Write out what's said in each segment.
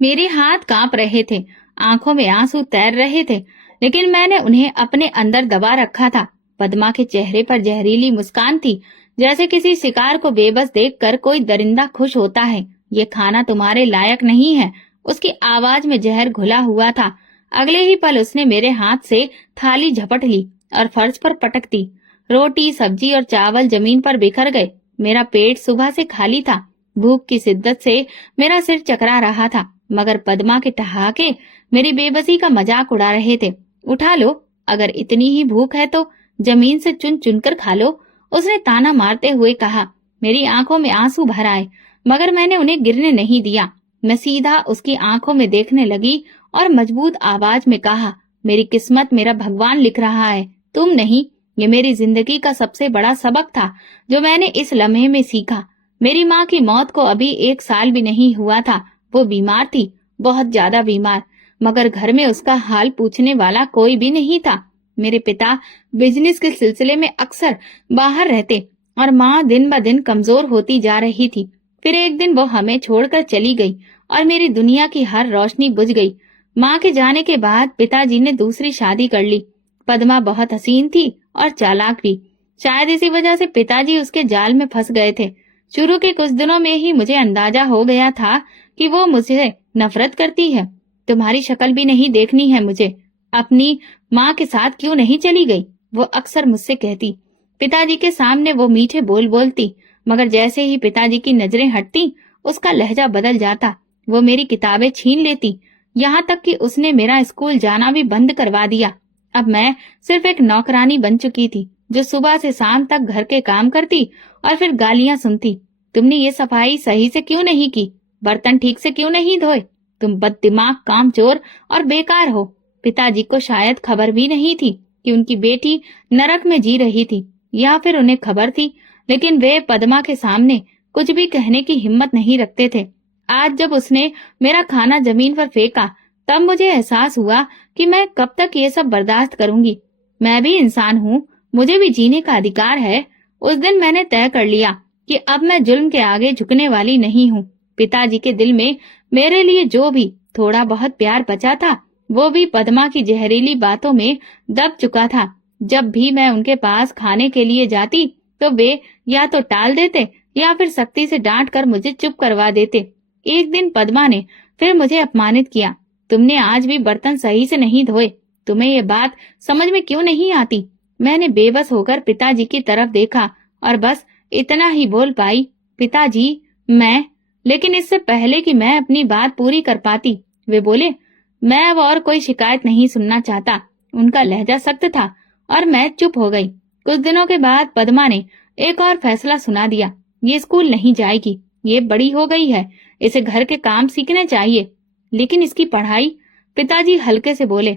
मेरे हाथ कांप रहे थे, आंखों में आंसू तैर रहे थे, लेकिन मैंने उन्हें अपने अंदर दबा रखा था। पद्मा के चेहरे पर जहरीली मुस्कान थी, जैसे किसी शिकार को बेबस देखकर कोई दरिंदा खुश होता है। ये खाना तुम्हारे लायक नहीं है। उसकी आवाज में जहर घुला हुआ था। अगले ही पल उसने मेरे हाथ से थाली झपट ली और फर्श पर पटक दी। रोटी, सब्जी और चावल जमीन पर बिखर गए। मेरा पेट सुबह से खाली था। भूख की शिद्दत से मेरा सिर चकरा रहा था, मगर पद्मा के ठहाके मेरी बेबसी का मजाक उड़ा रहे थे। उठा लो, अगर इतनी ही भूख है तो जमीन से चुन चुनकर खा लो, उसने ताना मारते हुए कहा। मेरी आंखों में आंसू भर आए, मगर मैंने उन्हें गिरने नहीं दिया। मैं सीधा उसकी आंखों में देखने लगी और मजबूत आवाज में कहा, मेरी किस्मत मेरा भगवान लिख रहा है, तुम नहीं। ये मेरी जिंदगी का सबसे बड़ा सबक था जो मैंने इस लम्हे में सीखा। मेरी माँ की मौत को अभी 1 साल भी नहीं हुआ था। वो बीमार थी, बहुत ज्यादा बीमार, मगर घर में उसका हाल पूछने वाला कोई भी नहीं था। मेरे पिता बिजनेस के सिलसिले में अक्सर बाहर रहते और माँ दिन ब दिन कमजोर होती जा रही थी। फिर एक दिन वो हमें छोड़कर चली गई और मेरी दुनिया की हर रोशनी बुझ गई। माँ के जाने के बाद पिताजी ने दूसरी शादी कर ली। पद्मा बहुत हसीन थी और चालाक भी। शायद इसी वजह से पिताजी उसके जाल में फंस गए थे। शुरू के कुछ दिनों में ही मुझे अंदाजा हो गया था कि वो मुझसे नफरत करती है। तुम्हारी शक्ल भी नहीं देखनी है मुझे। अपनी माँ के साथ क्यों नहीं चली गई, वो अक्सर मुझसे कहती। पिताजी के सामने वो मीठे बोल बोलती, मगर जैसे ही पिताजी की नजरें हटती उसका लहजा बदल जाता। वो मेरी किताबें छीन लेती, यहाँ तक कि उसने मेरा स्कूल जाना भी बंद करवा दिया। अब मैं सिर्फ एक नौकरानी बन चुकी थी, जो सुबह से शाम तक घर के काम करती और फिर गालियां सुनती। तुमने ये सफाई सही से क्यों नहीं की, बर्तन ठीक से क्यों नहीं धोए, तुम बददिमाग, कामचोर और बेकार हो। पिताजी को शायद खबर भी नहीं थी कि उनकी बेटी नरक में जी रही थी, या फिर उन्हें खबर थी, लेकिन वे पद्मा के सामने कुछ भी कहने की हिम्मत नहीं रखते थे। आज जब उसने मेरा खाना जमीन पर फेंका, तब मुझे एहसास हुआ कि मैं कब तक ये सब बर्दाश्त करूंगी। मैं भी इंसान हूँ, मुझे भी जीने का अधिकार है। उस दिन मैंने तय कर लिया कि अब मैं जुल्म के आगे झुकने वाली नहीं हूँ। पिताजी के दिल में मेरे लिए जो भी थोड़ा बहुत प्यार बचा था, वो भी पद्मा की जहरीली बातों में दब चुका था। जब भी मैं उनके पास खाने के लिए जाती, तो वे या तो टाल देते या फिर सख्ती से डांट कर मुझे चुप करवा देते। एक दिन पद्मा ने फिर मुझे अपमानित किया। तुमने आज भी बर्तन सही से नहीं धोए, तुम्हें ये बात समझ में क्यों नहीं आती। मैंने बेबस होकर पिताजी की तरफ देखा और बस इतना ही बोल पाई, पिताजी मैं। लेकिन इससे पहले कि मैं अपनी बात पूरी कर पाती, वे बोले, मैं अब और कोई शिकायत नहीं सुनना चाहता। उनका लहजा सख्त था और मैं चुप हो गई। कुछ दिनों के बाद पद्मा ने एक और फैसला सुना दिया। ये स्कूल नहीं जाएगी, ये बड़ी हो गई है, इसे घर के काम सीखने चाहिए। लेकिन इसकी पढ़ाई, पिताजी हल्के से बोले,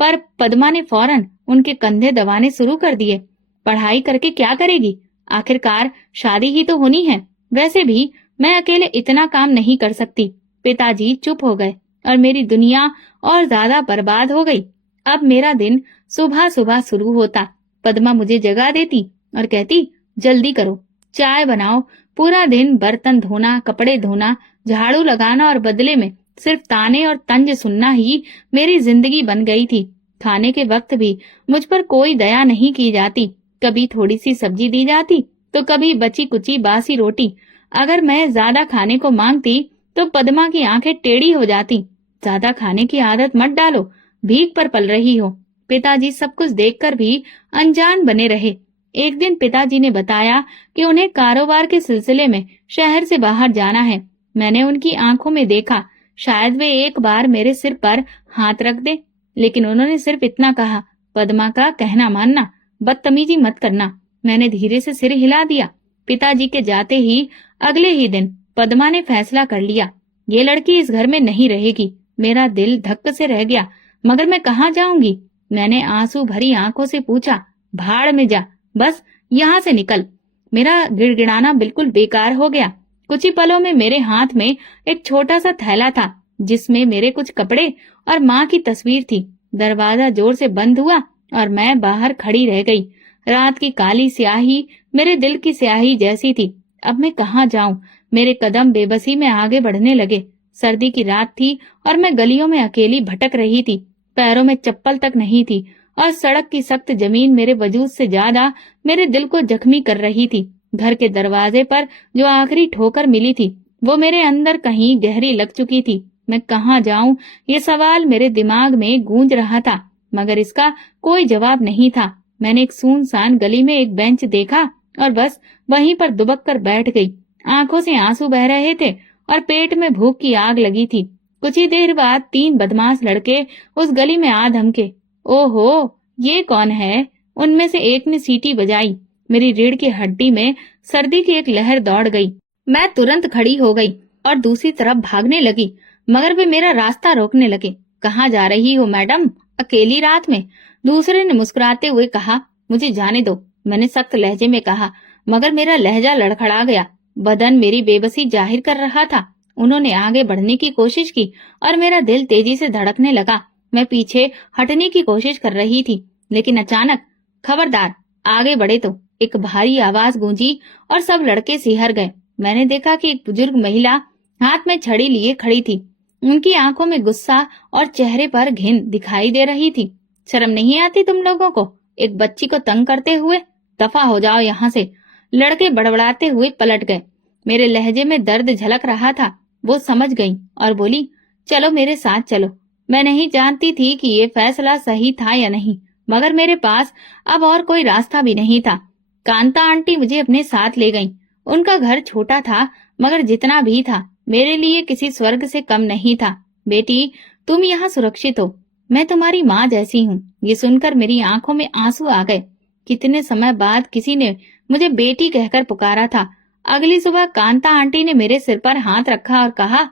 पर पद्मा ने फौरन उनके कंधे दबाने शुरू कर दिए। पढ़ाई करके क्या करेगी, आखिरकार शादी ही तो होनी है। वैसे भी मैं अकेले इतना काम नहीं कर सकती। पिताजी चुप हो गए और मेरी दुनिया और ज्यादा बर्बाद हो गई। अब मेरा दिन सुबह सुबह शुरू होता। पद्मा मुझे जगा देती और कहती, जल्दी करो, चाय बनाओ। पूरा दिन बर्तन धोना, कपड़े धोना, झाड़ू लगाना और बदले में सिर्फ ताने और तंज सुनना ही मेरी जिंदगी बन गई थी। खाने के वक्त भी मुझ पर कोई दया नहीं की जाती। कभी थोड़ी सी सब्जी दी जाती, तो कभी बची कुची बासी रोटी। अगर मैं ज्यादा खाने को मांगती तो पद्मा की आंखें टेढ़ी हो जाती। ज्यादा खाने की आदत मत डालो, भीख पर पल रही हो। पिताजी सब कुछ देखकर भी अनजान बने रहे। एक दिन पिताजी ने बताया कि उन्हें कारोबार के सिलसिले में शहर से बाहर जाना है। मैंने उनकी आंखों में देखा, शायद वे एक बार मेरे सिर पर हाथ रख दे, लेकिन उन्होंने सिर्फ इतना कहा, पद्मा का कहना मानना, बदतमीजी मत करना। मैंने धीरे से सिर हिला दिया। पिताजी के जाते ही अगले ही दिन पद्मा ने फैसला कर लिया, ये लड़की इस घर में नहीं रहेगी। मेरा दिल धक्क से रह गया, मगर मैं कहाँ जाऊंगी। मैंने आंसू भरी आंखों से पूछा, भाड़ में जा, बस यहाँ से निकल। मेरा गिड़गिड़ाना बिल्कुल बेकार हो गया। कुछ ही पलों में मेरे हाथ में एक छोटा सा थैला था, जिसमें मेरे कुछ कपड़े और माँ की तस्वीर थी। दरवाजा जोर से बंद हुआ और मैं बाहर खड़ी रह गई। रात की काली स्याही मेरे दिल की स्याही जैसी थी। अब मैं कहाँ जाऊं? मेरे कदम बेबसी में आगे बढ़ने लगे। सर्दी की रात थी और मैं गलियों में अकेली भटक रही थी। पैरों में चप्पल तक नहीं थी और सड़क की सख्त जमीन मेरे वजूद से ज्यादा मेरे दिल को जख्मी कर रही थी। घर के दरवाजे पर जो आखिरी ठोकर मिली थी वो मेरे अंदर कहीं गहरी लग चुकी थी। मैं कहाँ जाऊं, ये सवाल मेरे दिमाग में गूंज रहा था, मगर इसका कोई जवाब नहीं था। मैंने एक सुनसान गली में एक बेंच देखा और बस वहीं पर दुबक कर बैठ गई। आंखों से आंसू बह रहे थे और पेट में भूख की आग लगी थी। कुछ ही देर बाद 3 बदमाश लड़के उस गली में आ धमके। ओहो, ये कौन है? उनमें से एक ने सीटी बजाई। मेरी रीढ़ की हड्डी में सर्दी की एक लहर दौड़ गई। मैं तुरंत खड़ी हो गई और दूसरी तरफ भागने लगी, मगर वे मेरा रास्ता रोकने लगे। कहाँ जा रही हो मैडम, अकेली रात में? दूसरे ने मुस्कुराते हुए कहा। मुझे जाने दो, मैंने सख्त लहजे में कहा, मगर मेरा लहजा लड़खड़ा गया। बदन मेरी बेबसी जाहिर कर रहा था। उन्होंने आगे बढ़ने की कोशिश की और मेरा दिल तेजी से धड़कने लगा। मैं पीछे हटने की कोशिश कर रही थी, लेकिन अचानक, खबरदार, आगे बढ़े तो एक भारी आवाज गूंजी और सब लड़के सिहर गए। मैंने देखा कि एक बुजुर्ग महिला हाथ में छड़ी लिए खड़ी थी। उनकी आंखों में गुस्सा और चेहरे पर घिन दिखाई दे रही थी। शर्म नहीं आती तुम लोगों को, एक बच्ची को तंग करते हुए? दफा हो जाओ यहाँ से। लड़के बड़बड़ाते हुए पलट गए। मेरे लहजे में दर्द झलक रहा था। वो समझ गई और बोली, चलो मेरे साथ चलो। मैं नहीं जानती थी कि ये फैसला सही था या नहीं, मगर मेरे पास अब और कोई रास्ता भी नहीं था। कांता आंटी मुझे अपने साथ ले गईं। उनका घर छोटा था, मगर जितना भी था मेरे लिए किसी स्वर्ग से कम नहीं था। बेटी, तुम यहाँ सुरक्षित हो, मैं तुम्हारी माँ जैसी हूँ। ये सुनकर मेरी आंखों में आंसू आ गए। कितने समय बाद किसी ने मुझे बेटी कहकर पुकारा था। अगली सुबह कांता आंटी ने मेरे सिर पर हाथ रखा और कहा,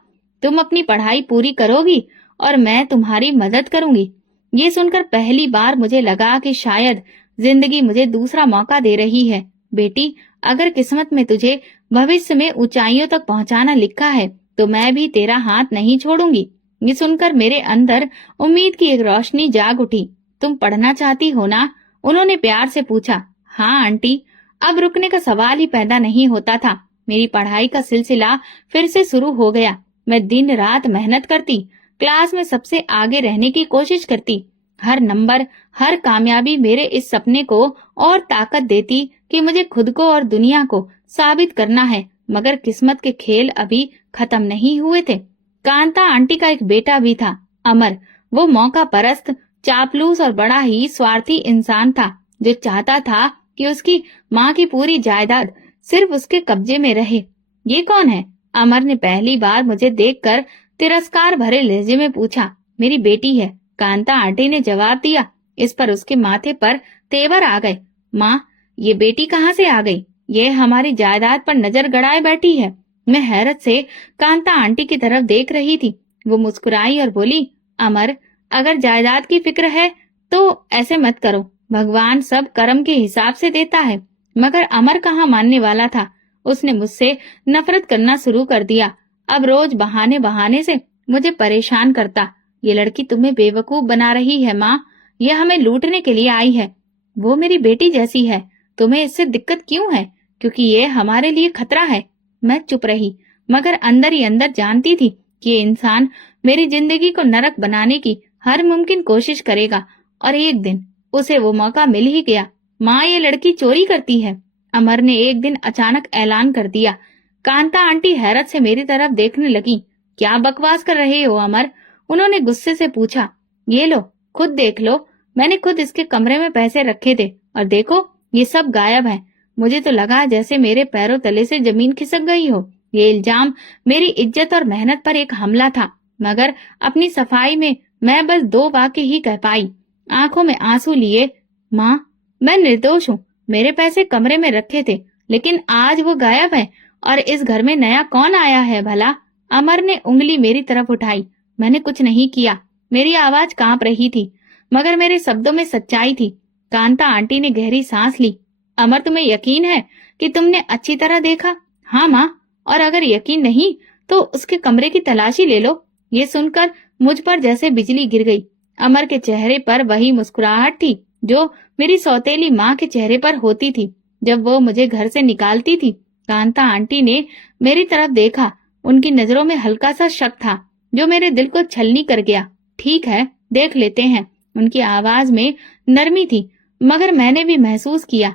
तुम अपनी पढ़ाई पूरी करोगी और मैं तुम्हारी मदद करूंगी। ये सुनकर पहली बार मुझे लगा कि शायद जिंदगी मुझे दूसरा मौका दे रही है। बेटी, अगर किस्मत में तुझे भविष्य में ऊंचाइयों तक पहुंचाना लिखा है तो मैं भी तेरा हाथ नहीं छोड़ूंगी। ये सुनकर मेरे अंदर उम्मीद की एक रोशनी जाग उठी। तुम पढ़ना चाहती हो ना? उन्होंने प्यार से पूछा। हाँ आंटी। अब रुकने का सवाल ही पैदा नहीं होता था। मेरी पढ़ाई का सिलसिला फिर से शुरू हो गया। मैं दिन रात मेहनत करती, क्लास में सबसे आगे रहने की कोशिश करती। हर नंबर, हर कामयाबी मेरे इस सपने को और ताकत देती कि मुझे खुद को और दुनिया को साबित करना है। मगर किस्मत के खेल अभी खत्म नहीं हुए थे। कांता आंटी का एक बेटा भी था, अमर। वो मौका परस्त, चापलूस और बड़ा ही स्वार्थी इंसान था, जो चाहता था कि उसकी माँ की पूरी जायदाद सिर्फ उसके कब्जे में रहे। ये कौन है? अमर ने पहली बार मुझे देखकर तिरस्कार भरे लहजे में पूछा। मेरी बेटी है, कांता आंटी ने जवाब दिया। इस पर उसके माथे पर तेवर आ गए। माँ, ये बेटी कहाँ से आ गई? ये हमारी जायदाद पर नजर गड़ाए बैठी है। मैं हैरत से कांता आंटी की तरफ देख रही थी। वो मुस्कुराई और बोली, अमर, अगर जायदाद की फिक्र है तो ऐसे मत करो। भगवान सब कर्म के हिसाब से देता है। मगर अमर कहाँ मानने वाला था। उसने मुझसे नफरत करना शुरू कर दिया। अब रोज बहाने बहाने से मुझे परेशान करता। ये लड़की तुम्हें बेवकूफ बना रही है माँ, ये हमें लूटने के लिए आई है। वो मेरी बेटी जैसी है, तुम्हें इससे दिक्कत क्यों है? क्योंकि ये हमारे लिए खतरा है। मैं चुप रही, मगर अंदर ही अंदर जानती थी कि ये इंसान मेरी जिंदगी को नरक बनाने की हर मुमकिन कोशिश करेगा और एक दिन उसे वो मौका मिल ही गया। माँ, ये लड़की चोरी करती है, अमर ने एक दिन अचानक ऐलान कर दिया। कांता आंटी हैरत से मेरी तरफ देखने लगी। क्या बकवास कर रहे हो अमर? उन्होंने गुस्से से पूछा। ये लो, खुद देख लो, मैंने खुद इसके कमरे में पैसे रखे थे और देखो ये सब गायब है। मुझे तो लगा जैसे मेरे पैरों तले से जमीन खिसक गई हो। ये इल्जाम मेरी इज्जत और मेहनत पर एक हमला था, मगर अपनी सफाई में मैं बस 2 वाक्य ही कह पाई, आंखों में आंसू लिए। माँ, मैं निर्दोष हूँ। मेरे पैसे कमरे में रखे थे, लेकिन आज वो गायब है। और इस घर में नया कौन आया है भला? अमर ने उंगली मेरी तरफ उठाई। मैंने कुछ नहीं किया। मेरी आवाज कांप रही थी, मगर मेरे शब्दों में सच्चाई थी। कांता आंटी ने गहरी सांस ली। अमर, तुम्हें यकीन है कि तुमने अच्छी तरह देखा? हाँ माँ, और अगर यकीन नहीं तो उसके कमरे की तलाशी ले लो। ये सुनकर मुझ पर जैसे बिजली गिर गई। अमर के चेहरे पर वही मुस्कुराहट थी जो मेरी सौतेली माँ के चेहरे पर होती थी जब वो मुझे घर से निकालती थी। कांता आंटी ने मेरी तरफ देखा उनकी नजरों में हल्का सा शक था जो मेरे दिल को छलनी कर गया। ठीक है, देख लेते हैं। उनकी आवाज में नरमी थी, मगर मैंने भी महसूस किया।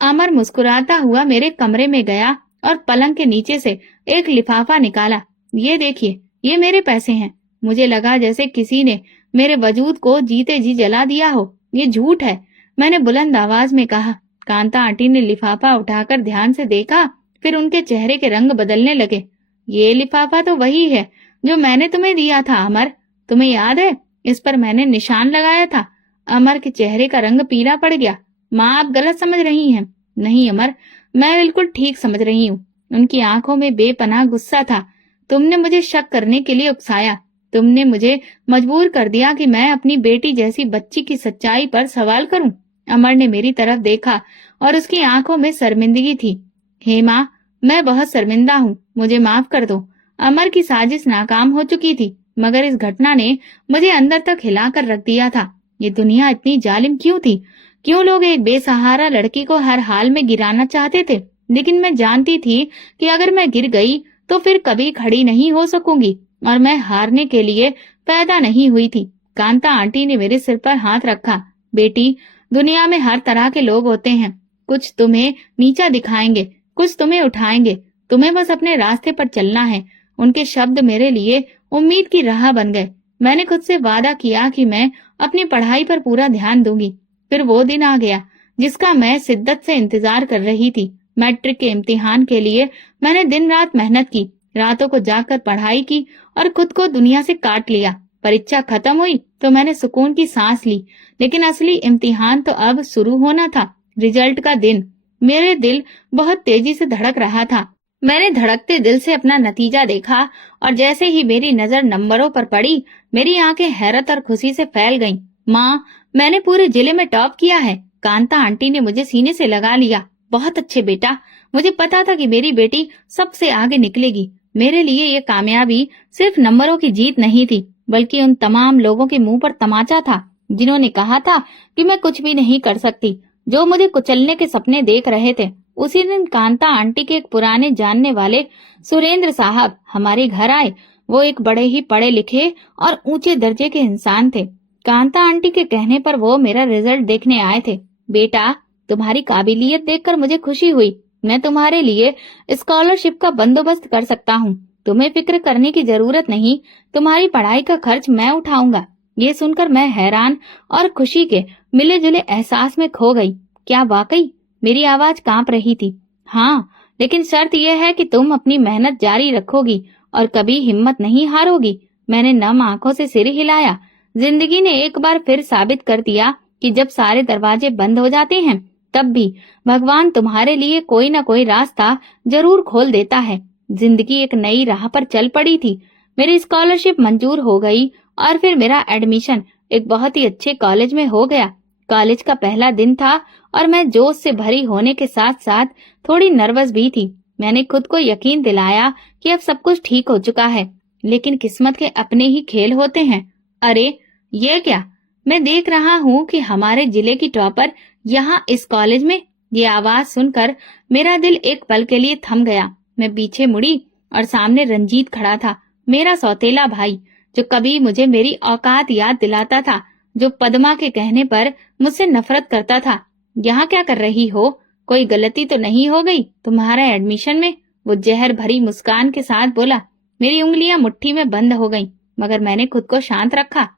अमर मुस्कुराता हुआ मेरे कमरे में गया और पलंग के नीचे से एक लिफाफा निकाला। ये देखिए, ये मेरे पैसे हैं। मुझे लगा जैसे किसी ने मेरे वजूद को जीते जी जला दिया हो। ये झूठ है, मैंने बुलंद आवाज में कहा। कांता आंटी ने लिफाफा उठाकर ध्यान से देखा, फिर उनके चेहरे के रंग बदलने लगे। ये लिफाफा तो वही है जो मैंने तुम्हें दिया था अमर, तुम्हें याद है? इस पर मैंने निशान लगाया था। अमर के चेहरे का रंग पीला पड़ गया। माँ, आप गलत समझ रही हैं। नहीं अमर, मैं बिल्कुल ठीक समझ रही हूँ। उनकी आंखों में बेपनाह गुस्सा था। तुमने मुझे शक करने के लिए उकसाया। तुमने मुझे मजबूर कर दिया कि मैं अपनी बेटी जैसी बच्ची की सच्चाई पर सवाल करूं। अमर ने मेरी तरफ देखा और उसकी आंखों में शर्मिंदगी थी। हे माँ, मैं बहुत शर्मिंदा हूँ, मुझे माफ कर दो। अमर की साजिश नाकाम हो चुकी थी, मगर इस घटना ने मुझे अंदर तक हिलाकर रख दिया था। ये दुनिया इतनी जालिम क्यों थी? क्यों लोग एक बेसहारा लड़की को हर हाल में गिराना चाहते थे? लेकिन मैं जानती थी कि अगर मैं गिर गई तो फिर कभी खड़ी नहीं हो सकूंगी, और मैं हारने के लिए पैदा नहीं हुई थी। कांता आंटी ने मेरे सिर पर हाथ रखा। बेटी, दुनिया में हर तरह के लोग होते हैं। कुछ तुम्हें नीचा दिखाएंगे, कुछ तुम्हें उठाएंगे। तुम्हें बस अपने रास्ते पर चलना है। उनके शब्द मेरे लिए उम्मीद की राह बन गए। मैंने खुद से वादा किया कि मैं अपनी पढ़ाई पर पूरा ध्यान दूंगी। फिर वो दिन आ गया जिसका मैं शिद्दत से इंतजार कर रही थी। मैट्रिक के इम्तिहान के लिए मैंने दिन रात मेहनत की, रातों को जाकर पढ़ाई की और खुद को दुनिया से काट लिया। परीक्षा खत्म हुई तो मैंने सुकून की सांस ली, लेकिन असली इम्तिहान तो अब शुरू होना था। रिजल्ट का दिन। मेरे दिल बहुत तेजी से धड़क रहा था। मैंने धड़कते दिल से अपना नतीजा देखा और जैसे ही मेरी नजर नंबरों पर पड़ी, मेरी आंखें हैरत और खुशी से फैल गईं। माँ, मैंने पूरे जिले में टॉप किया है। कांता आंटी ने मुझे सीने से लगा लिया। बहुत अच्छे बेटा, मुझे पता था कि मेरी बेटी सबसे आगे निकलेगी। मेरे लिए ये कामयाबी सिर्फ नंबरों की जीत नहीं थी, बल्कि उन तमाम लोगों के मुंह पर तमाचा था जिन्होंने कहा था कि मैं कुछ भी नहीं कर सकती, जो मुझे कुचलने के सपने देख रहे थे। उसी दिन कांता आंटी के एक पुराने जानने वाले सुरेंद्र साहब हमारे घर आए। वो एक बड़े ही पढ़े लिखे और ऊंचे दर्जे के इंसान थे। कांता आंटी के कहने पर वो मेरा रिजल्ट देखने आए थे। बेटा, तुम्हारी काबिलियत देखकर मुझे खुशी हुई। मैं तुम्हारे लिए स्कॉलरशिप का बंदोबस्त कर सकता हूँ। तुम्हें फिक्र करने की जरूरत नहीं, तुम्हारी पढ़ाई का खर्च मैं उठाऊंगा। ये सुनकर मैं हैरान और खुशी के मिले जुले एहसास में खो गई। क्या वाकई? मेरी आवाज कांप रही थी। हाँ, लेकिन शर्त यह है कि तुम अपनी मेहनत जारी रखोगी और कभी हिम्मत नहीं हारोगी। मैंने नम आंखों से सिर हिलाया। जिंदगी ने एक बार फिर साबित कर दिया कि जब सारे दरवाजे बंद हो जाते हैं, तब भी भगवान तुम्हारे लिए कोई न कोई रास्ता जरूर खोल देता है। जिंदगी एक नई राह पर चल पड़ी थी। मेरी स्कॉलरशिप मंजूर हो गई और फिर मेरा एडमिशन एक बहुत ही अच्छे कॉलेज में हो गया। कॉलेज का पहला दिन था और मैं जोश से भरी होने के साथ साथ थोड़ी नर्वस भी थी। मैंने खुद को यकीन दिलाया कि अब सब कुछ ठीक हो चुका है, लेकिन किस्मत के अपने ही खेल होते हैं। अरे, ये क्या? मैं देख रहा हूँ कि हमारे जिले की टॉपर यहाँ इस कॉलेज में। ये आवाज सुनकर मेरा दिल एक पल के लिए थम गया। मैं पीछे मुड़ी और सामने रंजीत खड़ा था, मेरा सौतेला भाई, जो कभी मुझे मेरी औकात याद दिलाता था, जो पद्मा के कहने पर मुझसे नफरत करता था। यहाँ क्या कर रही हो? कोई गलती तो नहीं हो गई तुम्हारा एडमिशन में? वो जहर भरी मुस्कान के साथ बोला। मेरी उंगलियां मुट्ठी में बंद हो गईं, मगर मैंने खुद को शांत रखा।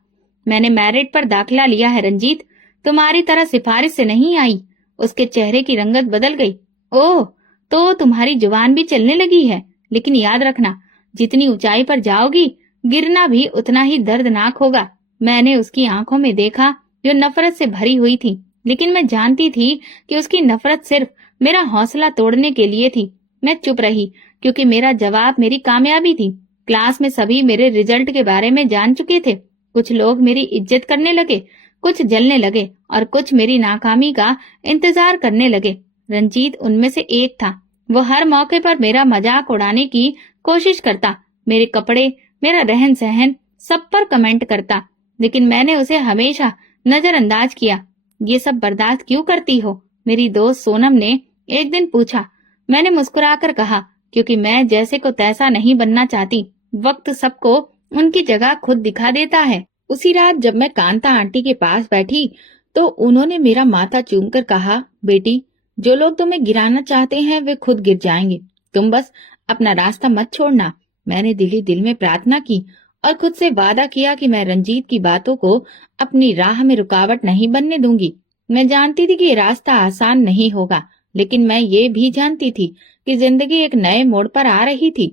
मैंने मेरिट पर दाखिला लिया है रंजीत, तुम्हारी तरह सिफारिश से नहीं आई। उसके चेहरे की रंगत बदल गई। ओह, तो तुम्हारी जुबान भी चलने लगी है। लेकिन याद रखना, जितनी ऊंचाई पर जाओगी, गिरना भी उतना ही दर्दनाक होगा। मैंने उसकी आंखों में देखा जो नफरत से भरी हुई थी, लेकिन मैं जानती थी कि उसकी नफरत सिर्फ मेरा हौसला तोड़ने के लिए थी। मैं चुप रही क्योंकि मेरा जवाब मेरी कामयाबी थी। क्लास में सभी मेरे रिजल्ट के बारे में जान चुके थे। कुछ लोग मेरी इज्जत करने लगे, कुछ जलने लगे और कुछ मेरी नाकामी का इंतजार करने लगे। रंजीत उनमें से एक था। वो हर मौके पर मेरा मजाक उड़ाने की कोशिश करता, मेरे कपड़े, मेरा रहन सहन, सब पर कमेंट करता, लेकिन मैंने उसे हमेशा नजरअंदाज किया। ये सब बर्दाश्त क्यों करती हो? मेरी दोस्त सोनम ने एक दिन पूछा। मैंने मुस्कुराकर कहा, क्योंकि मैं जैसे को तैसा नहीं बनना चाहती। वक्त सबको उनकी जगह खुद दिखा देता है। उसी रात जब मैं कांता आंटी के पास बैठी तो उन्होंने मेरा माथा चूमकर कहा, बेटी, जो लोग तुम्हें गिराना चाहते हैं वे खुद गिर जाएंगे। तुम बस अपना रास्ता मत छोड़ना। मैंने दिल ही दिल में प्रार्थना की और खुद से वादा किया कि मैं रंजीत की बातों को अपनी राह में रुकावट नहीं बनने दूंगी। मैं जानती थी कि ये रास्ता आसान नहीं होगा, लेकिन मैं ये भी जानती थी कि जिंदगी एक नए मोड़ पर आ रही थी।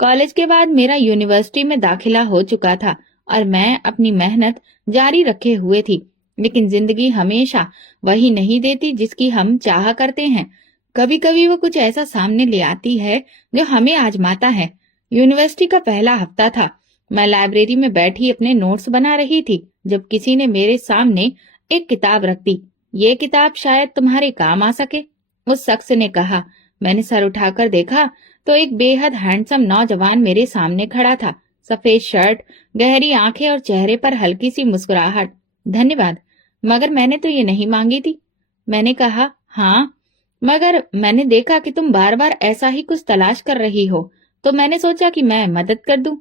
कॉलेज के बाद मेरा यूनिवर्सिटी में दाखिला हो चुका था और मैं अपनी मेहनत जारी रखे हुए थी, लेकिन जिंदगी हमेशा वही नहीं देती जिसकी हम चाह करते हैं। कभी कभी वो कुछ ऐसा सामने ले आती है जो हमें आजमाता है। यूनिवर्सिटी का पहला हफ्ता था। मैं लाइब्रेरी में बैठी अपने नोट्स बना रही थी जब किसी ने मेरे सामने एक किताब रख दी। ये किताब शायद तुम्हारे काम आ सके, उस शख्स ने कहा। मैंने सर उठाकर देखा तो एक बेहद हैंडसम नौजवान मेरे सामने खड़ा था। सफेद शर्ट, गहरी आंखें और चेहरे पर हल्की सी मुस्कुराहट। धन्यवाद, मगर मैंने तो ये नहीं मांगी थी। मैंने कहा, हाँ, मगर मैंने देखा कि तुम बार बार ऐसा ही कुछ तलाश कर रही हो, तो मैंने सोचा कि मैं मदद कर दूं।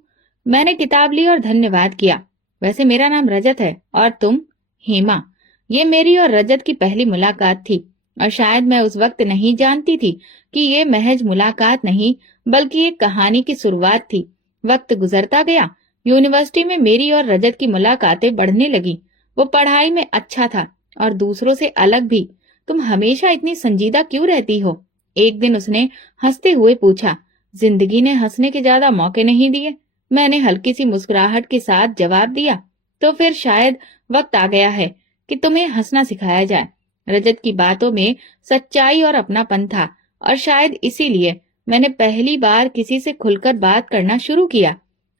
मैंने किताब ली और धन्यवाद किया। वैसे मेरा नाम रजत है और तुम? हेमा। ये मेरी और रजत की पहली मुलाकात थी और शायद मैं उस वक्त नहीं जानती थी कि ये महज मुलाकात नहीं बल्कि एक कहानी की शुरुआत थी। वक्त गुजरता गया। यूनिवर्सिटी में मेरी और रजत की मुलाकातें बढ़ने लगी। वो पढ़ाई में अच्छा था और दूसरों से अलग भी। तुम हमेशा इतनी संजीदा क्यों रहती हो? एक दिन उसने हंसते हुए पूछा। जिंदगी ने हंसने के ज्यादा मौके नहीं दिए, मैंने हल्की सी मुस्कुराहट के साथ जवाब दिया। तो फिर शायद वक्त आ गया है कि तुम्हें हंसना सिखाया जाए। रजत की बातों में सच्चाई और अपनापन था और शायद इसीलिए मैंने पहली बार किसी से खुलकर बात करना शुरू किया।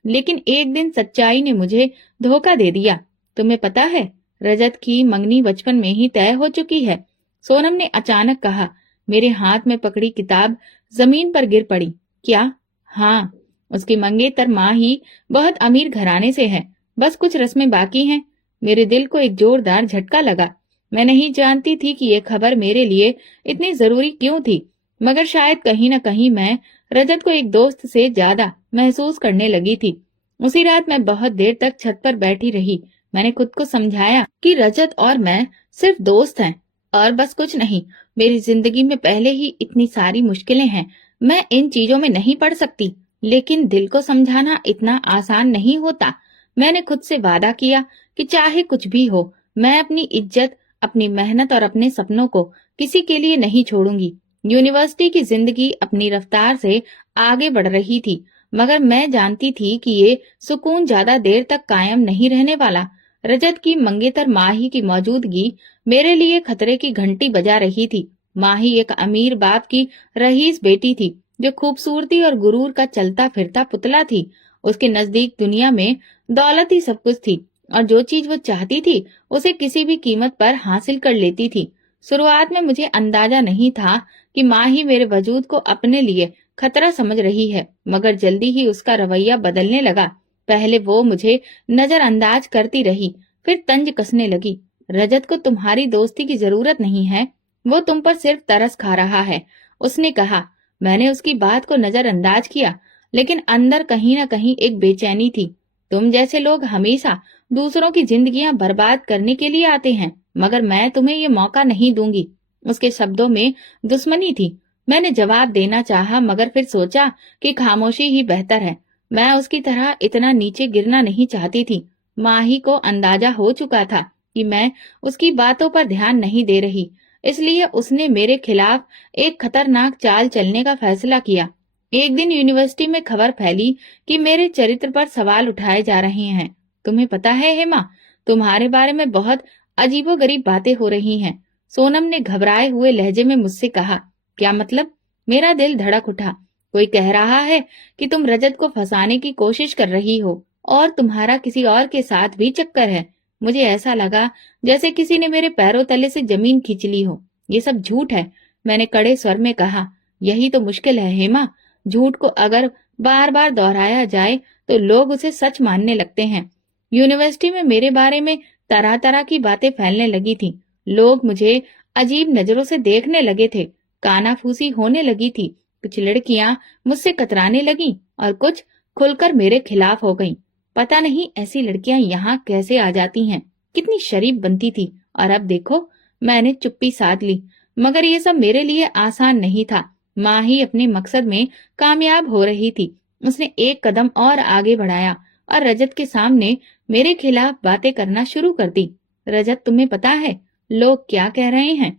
लेकिन एक दिन सच्चाई ने मुझे धोखा दे दिया। तुम्हें पता है, रजत की मंगनी बचपन में ही तय हो चुकी है, सोनम ने अचानक कहा। मेरे हाथ में पकड़ी किताब जमीन पर गिर पड़ी। क्या? हाँ, उसकी मंगेतर माँ ही बहुत अमीर घराने से है, बस कुछ रस्में बाकी हैं। मेरे दिल को एक जोरदार झटका लगा। मैं नहीं जानती थी कि ये खबर मेरे लिए इतनी जरूरी क्यों थी, मगर शायद कहीं न कहीं मैं रजत को एक दोस्त से ज्यादा महसूस करने लगी थी। उसी रात मैं बहुत देर तक छत पर बैठी रही। मैंने खुद को समझाया कि रजत और मैं सिर्फ दोस्त हैं और बस कुछ नहीं। मेरी जिंदगी में पहले ही इतनी सारी मुश्किलें हैं, मैं इन चीजों में नहीं पड़ सकती। लेकिन दिल को समझाना इतना आसान नहीं होता। मैंने खुद से वादा किया कि चाहे कुछ भी हो, मैं अपनी इज्जत, अपनी मेहनत और अपने सपनों को किसी के लिए नहीं छोड़ूंगी। यूनिवर्सिटी की जिंदगी अपनी रफ्तार से आगे बढ़ रही थी, मगर मैं जानती थी कि ये सुकून ज्यादा देर तक कायम नहीं रहने वाला। रजत की मंगेतर माही की मौजूदगी मेरे लिए खतरे की घंटी बजा रही थी। माही एक अमीर बाप की रईस बेटी थी जो खूबसूरती और गुरूर का चलता फिरता पुतला थी। उसके नजदीक दुनिया में दौलत ही सब कुछ थी और जो चीज वो चाहती थी उसे किसी भी कीमत पर हासिल कर लेती थी। शुरुआत में मुझे अंदाजा नहीं था कि माँ ही मेरे वजूद को अपने लिए खतरा समझ रही है, मगर जल्दी ही उसका रवैया बदलने लगा। पहले वो मुझे नजरअंदाज करती रही, फिर तंज कसने लगी। रजत को तुम्हारी दोस्ती की जरूरत नहीं है, वो तुम पर सिर्फ तरस खा रहा है, उसने कहा। मैंने उसकी बात को नजरअंदाज किया, लेकिन अंदर कहीं न कहीं एक बेचैनी थी। तुम जैसे लोग हमेशा दूसरों की जिंदगियां बर्बाद करने के लिए आते हैं, मगर मैं तुम्हें ये मौका नहीं दूंगी। उसके शब्दों में दुश्मनी थी। मैंने जवाब देना चाहा, मगर फिर सोचा कि खामोशी ही बेहतर है। मैं उसकी तरह इतना नीचे गिरना नहीं चाहती थी। माही को अंदाजा हो चुका था कि मैं उसकी बातों पर ध्यान नहीं दे रही, इसलिए उसने मेरे खिलाफ एक खतरनाक चाल चलने का फैसला किया। एक दिन यूनिवर्सिटी में खबर फैली कि मेरे चरित्र पर सवाल उठाए जा रहे हैं। तुम्हें पता है हेमा, तुम्हारे बारे में बहुत अजीबोगरीब बातें हो रही हैं। सोनम ने घबराए हुए लहजे में मुझसे कहा। क्या मतलब? मेरा दिल धड़क उठा। कोई कह रहा है कि तुम रजत को फंसाने की कोशिश कर रही हो और तुम्हारा किसी और के साथ भी चक्कर है। मुझे ऐसा लगा जैसे किसी ने मेरे पैरों तले से जमीन खींच ली हो। ये सब झूठ है, मैंने कड़े स्वर में कहा। यही तो मुश्किल है हेमा, झूठ को अगर बार बार दोहराया जाए तो लोग उसे सच मानने लगते हैं। यूनिवर्सिटी में मेरे बारे में तरह तरह की बातें फैलने लगी थी। लोग मुझे अजीब नजरों से देखने लगे थे, कानाफूसी होने लगी थी कुछ लड़कियां मुझसे कतराने लगीं और कुछ खुलकर मेरे खिलाफ हो गईं। पता नहीं ऐसी लड़कियां यहाँ कैसे आ जाती हैं। कितनी शरीफ बनती थी और अब देखो, मैंने चुप्पी साध ली। मगर ये सब मेरे लिए आसान नहीं था। माँ ही अपने मकसद में कामयाब हो रही थी। उसने एक कदम और आगे बढ़ाया और रजत के सामने मेरे खिलाफ बातें करना शुरू कर दी। रजत, तुम्हें पता है लोग क्या कह रहे हैं?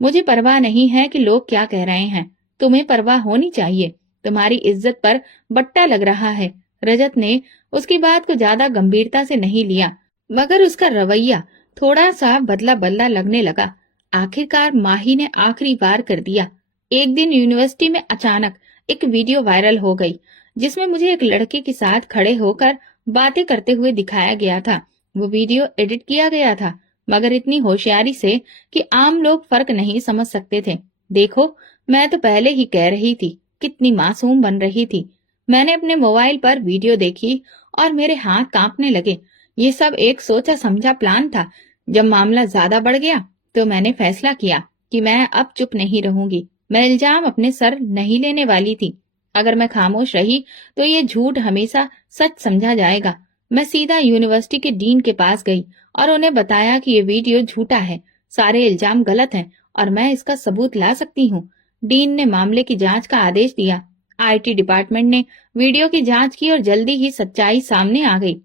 मुझे परवाह नहीं है कि लोग क्या कह रहे हैं। तुम्हें परवाह होनी चाहिए। तुम्हारी इज्जत पर बट्टा लग रहा है। रजत ने उसकी बात को ज्यादा गंभीरता से नहीं लिया, मगर उसका रवैया थोड़ा सा बदला बदला लगने लगा। आखिरकार माही ने आखिरी वार कर दिया। एक दिन यूनिवर्सिटी में अचानक एक वीडियो वायरल हो गई, जिसमें मुझे एक लड़के के साथ खड़े होकर बातें करते हुए दिखाया गया था। वो वीडियो एडिट किया गया था, मगर इतनी होशियारी से कि आम लोग फर्क नहीं समझ सकते थे। देखो, मैं तो पहले ही कह रही थी, कितनी मासूम बन रही थी। मैंने अपने मोबाइल पर वीडियो देखी और मेरे हाथ कांपने लगे। ये सब एक सोचा समझा प्लान था। जब मामला ज्यादा बढ़ गया तो मैंने फैसला किया कि मैं अब चुप नहीं रहूंगी। मैं इल्जाम अपने सर नहीं लेने वाली थी। अगर मैं खामोश रही तो ये झूठ हमेशा सच समझा जाएगा। मैं सीधा यूनिवर्सिटी के डीन के पास गई और उन्हें बताया कि ये वीडियो झूठा है, सारे इल्जाम गलत हैं और मैं इसका सबूत ला सकती हूँ। डीन ने मामले की जांच का आदेश दिया। आईटी डिपार्टमेंट ने वीडियो की जांच की और जल्दी ही सच्चाई सामने आ गई।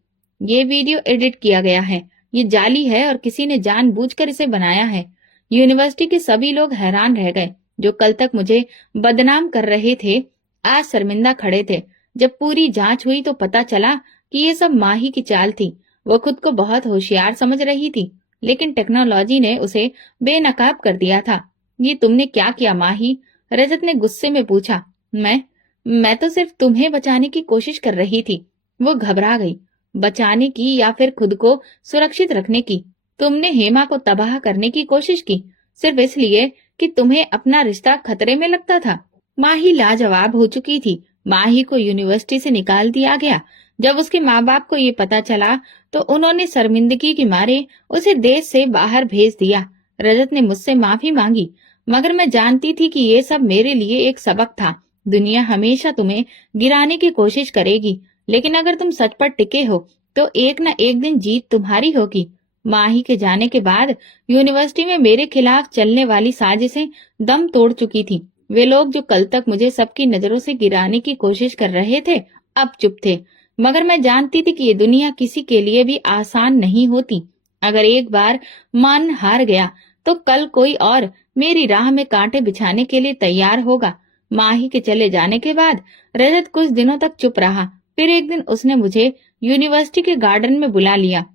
ये वीडियो एडिट किया गया है, ये जाली है और किसी ने जानबूझकर इसे बनाया है। यूनिवर्सिटी के सभी लोग हैरान रह गए। जो कल तक मुझे बदनाम कर रहे थे, आज शर्मिंदा खड़े थे। जब पूरी जांच हुई तो पता चला कि ये सब माही की चाल थी। वो खुद को बहुत होशियार समझ रही थी, लेकिन टेक्नोलॉजी ने उसे बेनकाब कर दिया था। ये तुमने क्या किया माही? रजत ने गुस्से में पूछा। मैं तो सिर्फ तुम्हें बचाने की कोशिश कर रही थी। वो घबरा गई। बचाने की या फिर खुद को सुरक्षित रखने की? तुमने हेमा को तबाह करने की कोशिश की, सिर्फ इसलिए कि तुम्हें अपना रिश्ता खतरे में लगता था। माही लाजवाब हो चुकी थी। माही को यूनिवर्सिटी से निकाल दिया गया। जब उसके माँ बाप को ये पता चला तो उन्होंने शर्मिंदगी के मारे उसे देश से बाहर भेज दिया। रजत ने मुझसे माफी मांगी, मगर मैं जानती थी कि ये सब मेरे लिए एक सबक था। दुनिया हमेशा तुम्हें गिराने की कोशिश करेगी, लेकिन अगर तुम सच पर टिके हो तो एक न एक दिन जीत तुम्हारी होगी। माही के जाने के बाद यूनिवर्सिटी में मेरे खिलाफ चलने वाली साजिशें दम तोड़ चुकी थी। वे लोग जो कल तक मुझे सबकी नजरों से गिराने की कोशिश कर रहे थे, अब चुप थे। मगर मैं जानती थी कि ये दुनिया किसी के लिए भी आसान नहीं होती। अगर एक बार मन हार गया तो कल कोई और मेरी राह में कांटे बिछाने के लिए तैयार होगा। माही के चले जाने के बाद रजत कुछ दिनों तक चुप रहा। फिर एक दिन उसने मुझे यूनिवर्सिटी के गार्डन में बुला लिया।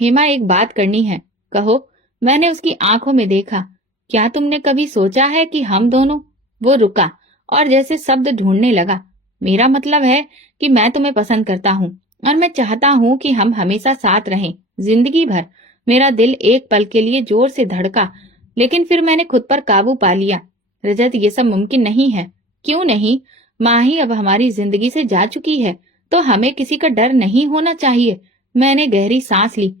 हेमा, एक बात करनी है। कहो। मैंने उसकी आंखों में देखा। क्या तुमने कभी सोचा है कि हम दोनों? वो रुका और जैसे शब्द ढूंढने लगा। मेरा मतलब है कि मैं तुम्हें पसंद करता हूँ और मैं चाहता हूँ कि हम हमेशा साथ रहें, जिंदगी भर। मेरा दिल एक पल के लिए जोर से धड़का, लेकिन फिर मैंने खुद पर काबू पा लिया। रजत, ये सब मुमकिन नहीं है। क्यों नहीं? माही अब हमारी जिंदगी से जा चुकी है, तो हमें किसी का डर नहीं होना चाहिए। मैंने गहरी सांस ली।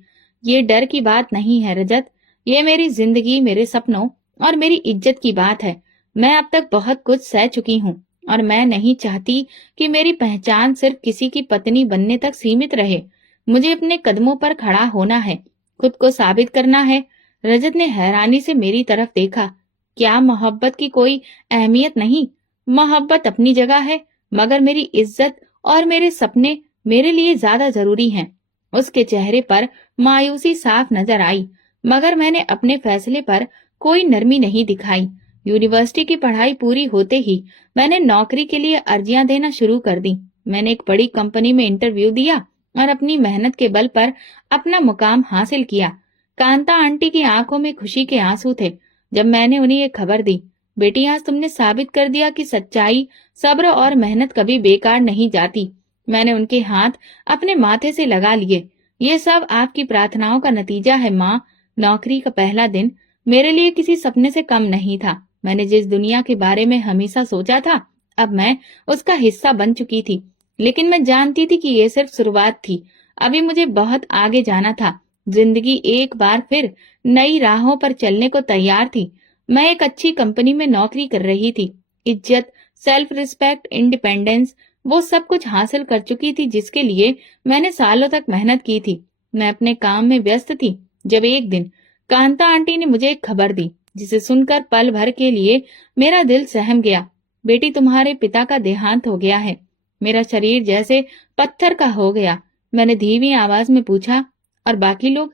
ये डर की बात नहीं है रजत, ये मेरी जिंदगी, मेरे सपनों और मेरी इज्जत की बात है। मैं अब तक बहुत कुछ सह चुकी हूँ और मैं नहीं चाहती कि मेरी पहचान सिर्फ किसी की पत्नी बनने तक सीमित रहे। मुझे अपने कदमों पर खड़ा होना है, खुद को साबित करना है। रजत ने हैरानी से मेरी तरफ देखा। क्या मोहब्बत की कोई अहमियत नहीं? मोहब्बत अपनी जगह है, मगर मेरी इज्जत और मेरे सपने मेरे लिए ज्यादा जरूरी हैं। उसके चेहरे पर मायूसी साफ नजर आई, मगर मैंने अपने फैसले पर कोई नरमी नहीं दिखाई। यूनिवर्सिटी की पढ़ाई पूरी होते ही मैंने नौकरी के लिए अर्जियां देना शुरू कर दी। मैंने एक बड़ी कंपनी में इंटरव्यू दिया और अपनी मेहनत के बल पर अपना मुकाम हासिल किया। कांता आंटी की आंखों में खुशी के आंसू थे जब मैंने उन्हें ये खबर दी। बेटी, आज तुमने साबित कर दिया कि सच्चाई, सब्र और मेहनत कभी बेकार नहीं जाती। मैंने उनके हाथ अपने माथे से लगा लिए। ये सब आपकी प्रार्थनाओं का नतीजा है माँ। नौकरी का पहला दिन मेरे लिए किसी सपने से कम नहीं था। मैंने जिस दुनिया के बारे में हमेशा सोचा था, अब मैं उसका हिस्सा बन चुकी थी। लेकिन मैं जानती थी कि ये सिर्फ शुरुआत थी। अभी मुझे बहुत आगे जाना था। जिंदगी एक बार फिर नई राहों पर चलने को तैयार थी। मैं एक अच्छी कंपनी में नौकरी कर रही थी। इज्जत, सेल्फ रिस्पेक्ट, इंडिपेंडेंस, वो सब कुछ हासिल कर चुकी थी जिसके लिए मैंने सालों तक मेहनत की थी। मैं अपने काम में व्यस्त थी जब एक दिन कांता आंटी ने मुझे एक खबर दी जिसे सुनकर पल भर के लिए मेरा दिल सहम गया। बेटी, तुम्हारे पिता का देहांत हो गया है। मेरा शरीर जैसे पत्थर का हो गया। मैंने धीमी आवाज में पूछा, और बाकी लोग?